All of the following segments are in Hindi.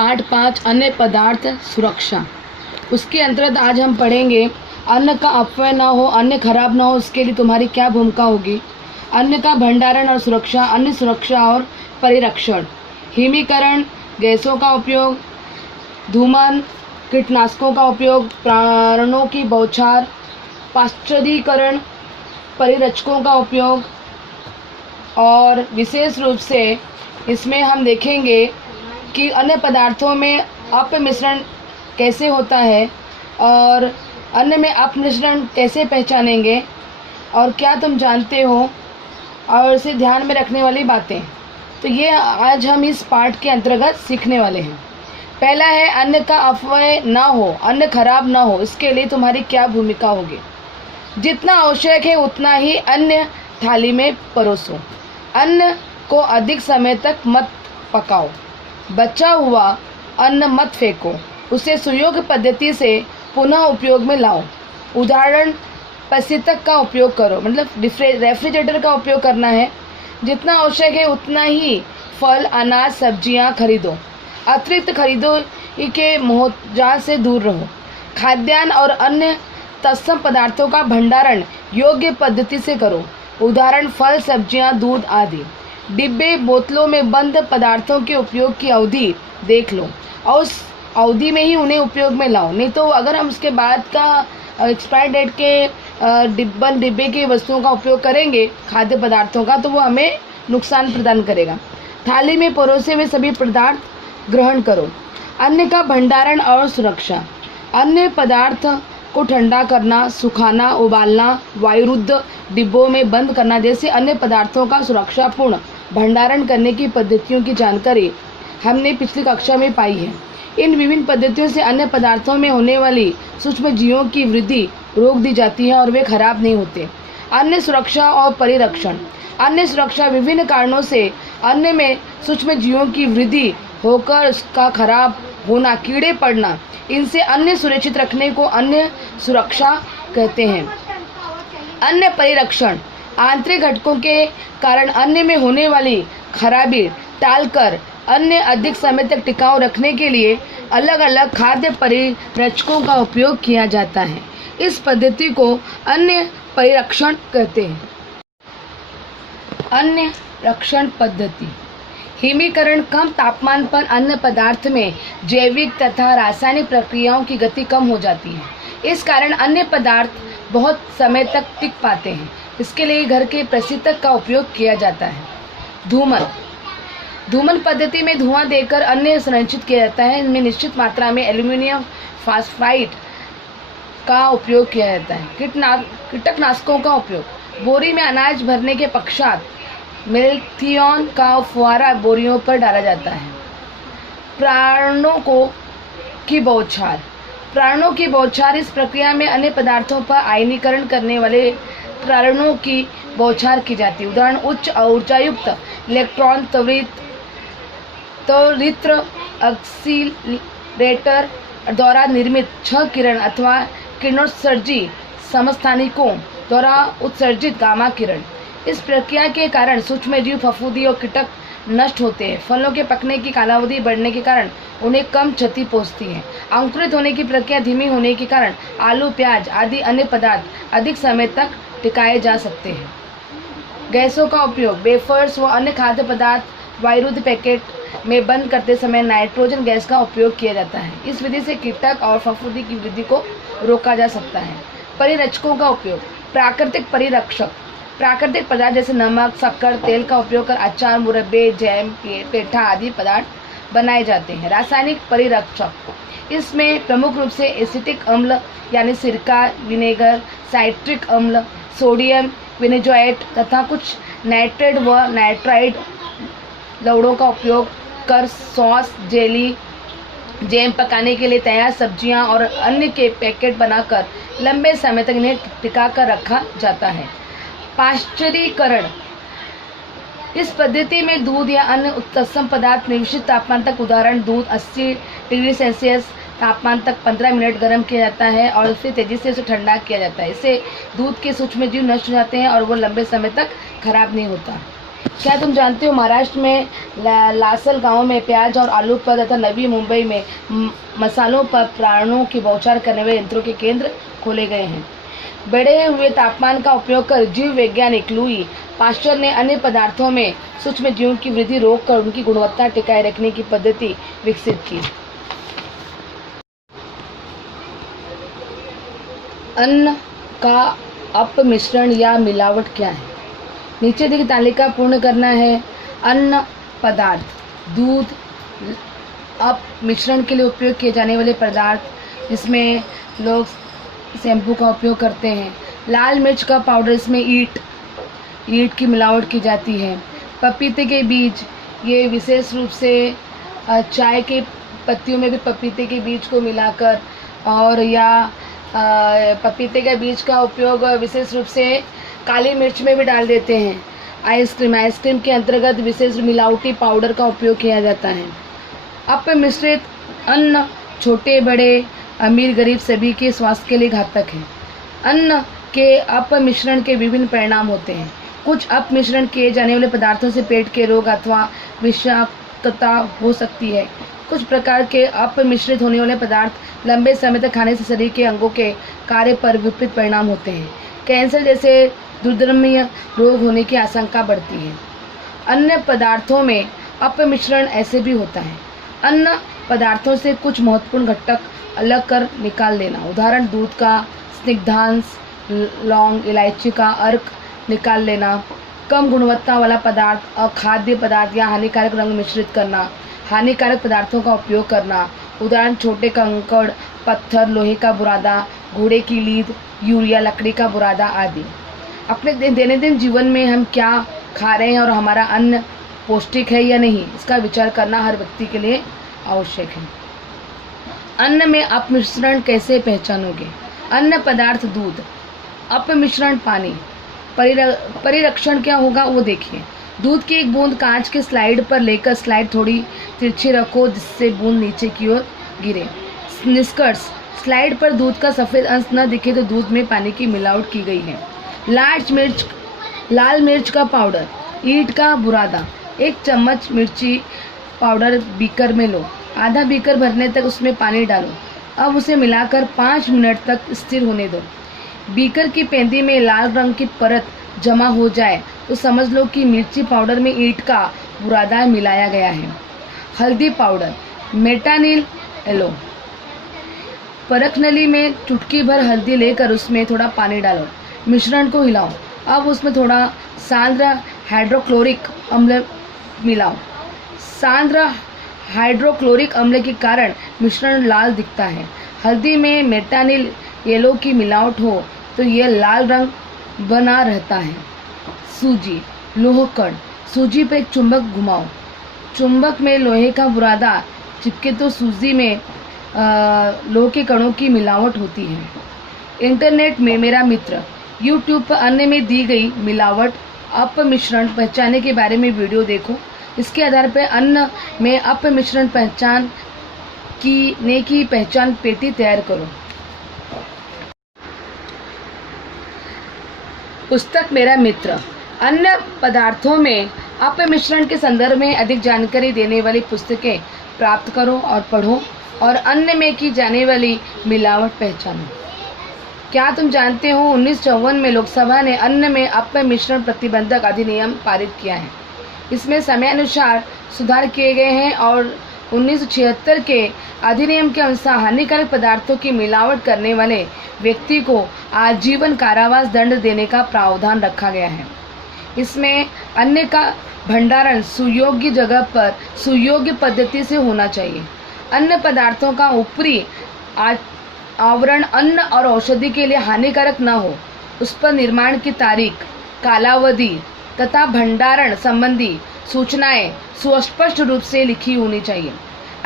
पाठ 5 अन्य पदार्थ सुरक्षा। उसके अंतर्गत आज हम पढ़ेंगे अन्न का अपव्यय ना हो, अन्न खराब ना हो, उसके लिए तुम्हारी क्या भूमिका होगी। अन्न का भंडारण और सुरक्षा, अन्न सुरक्षा और परिरक्षण, हिमीकरण, गैसों का उपयोग, धूमन, कीटनाशकों का उपयोग, प्राणों की बौछार, पाश्चुरीकरण, परिरक्षकों का उपयोग। और विशेष रूप से इसमें हम देखेंगे कि अन्य पदार्थों में अपमिश्रण कैसे होता है और अन्न में अपमिश्रण कैसे पहचानेंगे और क्या तुम जानते हो और इसे ध्यान में रखने वाली बातें। तो ये आज हम इस पाठ के अंतर्गत सीखने वाले हैं। पहला है अन्न का अपव्यय ना हो, अन्न खराब ना हो, इसके लिए तुम्हारी क्या भूमिका होगी। जितना आवश्यक है उतना ही अन्न थाली में परोसो। अन्न को अधिक समय तक मत पकाओ। बचा हुआ अन्न मत फेंको, उसे सुयोग्य पद्धति से पुनः उपयोग में लाओ। उदाहरण, पसीतक का उपयोग करो, मतलब रेफ्रिजरेटर का उपयोग करना है। जितना आवश्यक है उतना ही फल, अनाज, सब्जियां खरीदो। अतिरिक्त खरीदो के मोहजात से दूर रहो। खाद्यान्न और अन्य तत्सम पदार्थों का भंडारण योग्य पद्धति से करो। उदाहरण, फल, सब्जियां, दूध आदि। डिब्बे, बोतलों में बंद पदार्थों के उपयोग की अवधि देख लो और उस अवधि में ही उन्हें उपयोग में लाओ। नहीं तो अगर हम उसके बाद का एक्सपायर डेट के डिब्बे की वस्तुओं का उपयोग करेंगे, खाद्य पदार्थों का, तो वो हमें नुकसान प्रदान करेगा। थाली में परोसे हुए सभी पदार्थ ग्रहण करो। अन्न का भंडारण और सुरक्षा, अन्य पदार्थ को ठंडा करना, सुखाना, उबालना, वायुरुद्ध डिब्बों में बंद करना जैसे अन्य पदार्थों का सुरक्षापूर्ण भंडारण करने की पद्धतियों की जानकारी हमने पिछली कक्षा में पाई है। इन विभिन्न पद्धतियों से अन्य पदार्थों में होने वाली सूक्ष्म जीवों की वृद्धि रोक दी जाती है और वे खराब नहीं होते। अन्न सुरक्षा और परिरक्षण, अन्न सुरक्षा विभिन्न कारणों से अन्न में सूक्ष्म जीवों की वृद्धि होकर उसका खराब होना, कीड़े पड़ना, इनसे अन्न सुरक्षित रखने को अन्न सुरक्षा कहते हैं। अन्न परिरक्षण, आंतरिक घटकों के कारण अन्न में होने वाली खराबी टालकर अन्न अधिक समय तक टिकाऊ रखने के लिए अलग अलग खाद्य परिरक्षकों का उपयोग किया जाता है। इस पद्धति को अन्न परिरक्षण कहते हैं। अन्न रक्षण पद्धति, हिमीकरण, कम तापमान पर अन्न पदार्थ में जैविक तथा रासायनिक प्रक्रियाओं की गति कम हो जाती है। इस कारण अन्य पदार्थ बहुत समय तक टिक पाते हैं। इसके लिए घर के प्रशीतक का उपयोग किया जाता है। धूमन, धूमन पद्धति में धुआं देकर अन्न संरक्षित किया जाता है। इनमें निश्चित मात्रा में एल्यूमिनियम फॉस्फाइड का उपयोग किया जाता है। कीटनाशकों का उपयोग, बोरी में अनाज भरने के पश्चात मेल्थियन का फुहारा बोरियों पर डाला जाता है। प्राणों की बौछार, प्राणों की बौछार, इस प्रक्रिया में अन्य पदार्थों पर आयनीकरण करने वाले प्राणों की बौछार की जाती है। उदाहरण, उच्च ऊर्जायुक्त इलेक्ट्रॉन त्वरित एक्सीलरेटर द्वारा निर्मित 6 किरण अथवा किरणोत्सर्जी समस्थानिकों द्वारा उत्सर्जित गामा किरण। इस प्रक्रिया के कारण सूक्ष्मजीव, फफूंदी और कीटक नष्ट होते हैं। फलों के पकने की कालावधि बढ़ने के कारण उन्हें कम क्षति पहुंचती है। अंकुरित होने की प्रक्रिया धीमी होने के कारण आलू, प्याज आदि अन्य पदार्थ अधिक समय तक टिकाए जा सकते हैं। गैसों का उपयोग, वेफर्स व अन्य खाद्य पदार्थ वायुरुद्ध पैकेट में बंद करते समय नाइट्रोजन गैस का उपयोग किया जाता है। इस विधि से कीटक और फफूंदी की वृद्धि को रोका जा सकता है। परिरक्षकों का उपयोग, प्राकृतिक परिरक्षक, प्राकृतिक पदार्थ जैसे नमक, शक्कर, तेल का उपयोग कर अचार, मुरब्बे, जैम, पेठा आदि पदार्थ बनाए जाते हैं। रासायनिक परिरक्षक, इसमें प्रमुख रूप से एसिटिक अम्ल यानी सिरका, विनेगर, साइट्रिक अम्ल, सोडियम बेंजोएट तथा कुछ नाइट्रेट व नाइट्राइड लवणों का उपयोग कर सॉस, जेली, जैम पकाने के लिए तैयार सब्जियां और अन्य के पैकेट बनाकर लंबे समय तक इन्हें टिका कर रखा जाता है। पाश्चुरीकरण, इस पद्धति में दूध या अन्य तत्सम पदार्थ निश्चित तापमान तक, उदाहरण दूध 80 डिग्री सेल्सियस तापमान तक 15 मिनट गर्म किया जाता है और फिर तेजी से उसे ठंडा किया जाता है। इससे दूध के सूक्ष्मजीव नष्ट हो जाते हैं और वो लंबे समय तक खराब नहीं होता। क्या तुम जानते हो महाराष्ट्र में लासल गांव में प्याज और आलू पर तथा नवी मुंबई में मसालों पर प्राणों की बौछार करने वाले यंत्रों के केंद्र खोले गए हैं। बढ़े हुए तापमान का उपयोग कर जीव वैज्ञानिक लुई पास्चर ने अन्य पदार्थों में सूक्ष्म जीवों की वृद्धि रोककर उनकी गुणवत्ता टिकाए रखने की पद्धति विकसित की। अन्न का अपमिश्रण या मिलावट क्या है? नीचे दी तालिका पूर्ण करना है। अन्न पदार्थ, दूध, अपमिश्रण के लिए उपयोग किए जाने वाले पदार्थ, जिसमें लोग शैम्पू का उपयोग करते हैं। लाल मिर्च का पाउडर, इसमें ईंट की मिलावट की जाती है। पपीते के बीज, ये विशेष रूप से चाय के पत्तियों में भी पपीते के बीज को मिलाकर, और या पपीते के बीज का उपयोग विशेष रूप से काली मिर्च में भी डाल देते हैं। आइसक्रीम के अंतर्गत विशेष मिलावटी पाउडर का उपयोग किया जाता है। अपमिश्रित अन्न छोटे बड़े अमीर गरीब सभी के स्वास्थ्य के लिए घातक है। अन्न के अपमिश्रण के विभिन्न परिणाम होते हैं। कुछ अपमिश्रण किए जाने वाले पदार्थों से पेट के रोग अथवा विषाक्तता हो सकती है। कुछ प्रकार के अपमिश्रित होने वाले पदार्थ लंबे समय तक खाने से शरीर के अंगों के कार्य पर विपरीत परिणाम होते हैं। कैंसर जैसे दुर्दम्य रोग होने की आशंका बढ़ती है। अन्य पदार्थों में अपमिश्रण ऐसे भी होता है। अन्य पदार्थों से कुछ महत्वपूर्ण घटक अलग कर निकाल लेना, उदाहरण दूध का स्निग्धांश, लौंग, इलायची का अर्क निकाल लेना। कम गुणवत्ता वाला पदार्थ, अखाद्य पदार्थ या हानिकारक रंग मिश्रित करना, हानिकारक पदार्थों का उपयोग करना, उदाहरण छोटे कंकड़, पत्थर, लोहे का बुरादा, घोड़े की लीद, यूरिया, लकड़ी का बुरादा आदि। अपने दैनंदिन जीवन में हम क्या खा रहे हैं और हमारा अन्न पौष्टिक है या नहीं, इसका विचार करना हर व्यक्ति के लिए आवश्यक है। अन्न में अपमिश्रण कैसे पहचानोगे? अन्न पदार्थ दूध, अपमिश्रण पानी, परिरक्षण क्या होगा वो देखिए। दूध की एक बूंद कांच के स्लाइड पर लेकर स्लाइड थोड़ी तिरछी रखो जिससे बूंद नीचे की ओर गिरे। निष्कर्ष, स्लाइड पर दूध का सफ़ेद अंश न दिखे तो दूध में पानी की मिलावट की गई है। लाल मिर्च का पाउडर, ईंट का बुरादा, 1 चम्मच मिर्ची पाउडर बीकर में लो। आधा बीकर भरने तक उसमें पानी डालो। अब उसे मिलाकर 5 मिनट तक स्थिर होने दो। बीकर की पेंदी में लाल रंग की परत जमा हो जाए तो समझ लो कि मिर्ची पाउडर में ईंट का बुरादा मिलाया गया है। हल्दी पाउडर, मेटानिल एलो, परख नली में चुटकी भर हल्दी लेकर उसमें थोड़ा पानी डालो। मिश्रण को हिलाओ। अब उसमें थोड़ा सांद्र हाइड्रोक्लोरिक अम्ल मिलाओ। सांद्र हाइड्रोक्लोरिक अम्ल के कारण मिश्रण लाल दिखता है। हल्दी में मेटानिल येलो की मिलावट हो तो यह लाल रंग बना रहता है। सूजी, लोह कण, सूजी पर एक चुंबक घुमाओ। चुंबक में लोहे का बुरादा चिपके तो सूजी में लोह के कणों की मिलावट होती है। इंटरनेट में मेरा मित्र, यूट्यूब पर अन्न में दी गई मिलावट अपमिश्रण पहचानने के बारे में वीडियो देखो। इसके आधार पर अन्न में अपमिश्रण की पहचान पेटी तैयार करो। पुस्तक मेरा मित्र, अन्य पदार्थों में अपमिश्रण के संदर्भ में अधिक जानकारी देने वाली पुस्तकें प्राप्त करो और पढ़ो और अन्न में की जाने वाली मिलावट पहचानो। क्या तुम जानते हो 1954 में लोकसभा ने अन्न में अपमिश्रण प्रतिबंधक अधिनियम पारित किया है। इसमें समयानुसार सुधार किए गए हैं और 1976 के अधिनियम के अनुसार हानिकारक पदार्थों की मिलावट करने वाले व्यक्ति को आजीवन कारावास दंड देने का प्रावधान रखा गया है। इसमें अन्न का भंडारण सुयोग्य जगह पर सुयोग्य पद्धति से होना चाहिए। अन्य पदार्थों का ऊपरी आवरण अन्न और औषधि के लिए हानिकारक न हो, उस पर निर्माण की तारीख, कालावधि तथा भंडारण संबंधी सूचनाएं सुस्पष्ट रूप से लिखी होनी चाहिए।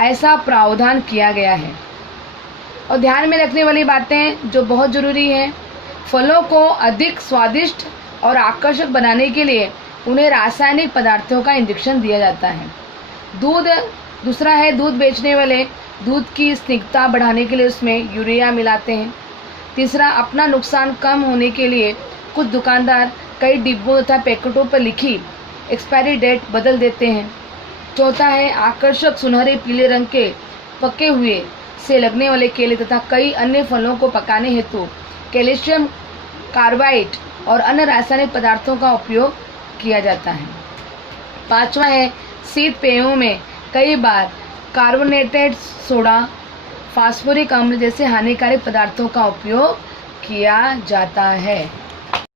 ऐसा प्रावधान किया गया है। और ध्यान में रखने वाली बातें जो बहुत ज़रूरी है, फलों को अधिक स्वादिष्ट और आकर्षक बनाने के लिए उन्हें रासायनिक पदार्थों का इंजेक्शन दिया जाता है। दूसरा है दूध बेचने वाले दूध की स्निग्धता बढ़ाने के लिए उसमें यूरिया मिलाते हैं। तीसरा, अपना नुकसान कम होने के लिए कुछ दुकानदार कई डिब्बों तथा पैकेटों पर लिखी एक्सपायरी डेट बदल देते हैं। चौथा है आकर्षक सुनहरे पीले रंग के पके हुए से लगने वाले केले तथा कई अन्य फलों को पकाने हेतु कैल्शियम कार्बाइड और अन्य रासायनिक पदार्थों का उपयोग किया जाता है। पांचवा है शीत पेयों में कई बार कार्बोनेटेड सोडा, फास्फोरिक अम्ल जैसे हानिकारक पदार्थों का उपयोग किया जाता है।